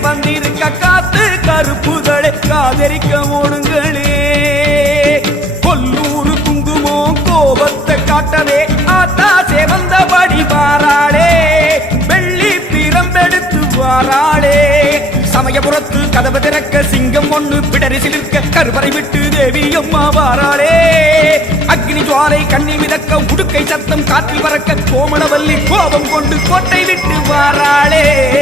வந்திருக்க காத்து கருப்புகளை காதரிக்க ஓடுங்களே. கொல்லூரு குங்குமம் கோபத்தை காட்டவே ஆத்தா சேவந்தபடி வாராளே. வெள்ளி பிரம்பெடுத்து வாராளே. சமயபுரத்து கதவு திறக்க சிங்கம் ஒண்ணு பிடரி சிலிர்க்க கருவறை விட்டு தேவி அம்மா வாராளே. அக்னி ஜுவாலை கண்ணி மிதக்க உடுக்கை சத்தம் காற்றில் பறக்க கோமளவல்லி கோபம் கொண்டு கோட்டை விட்டு வாராளே.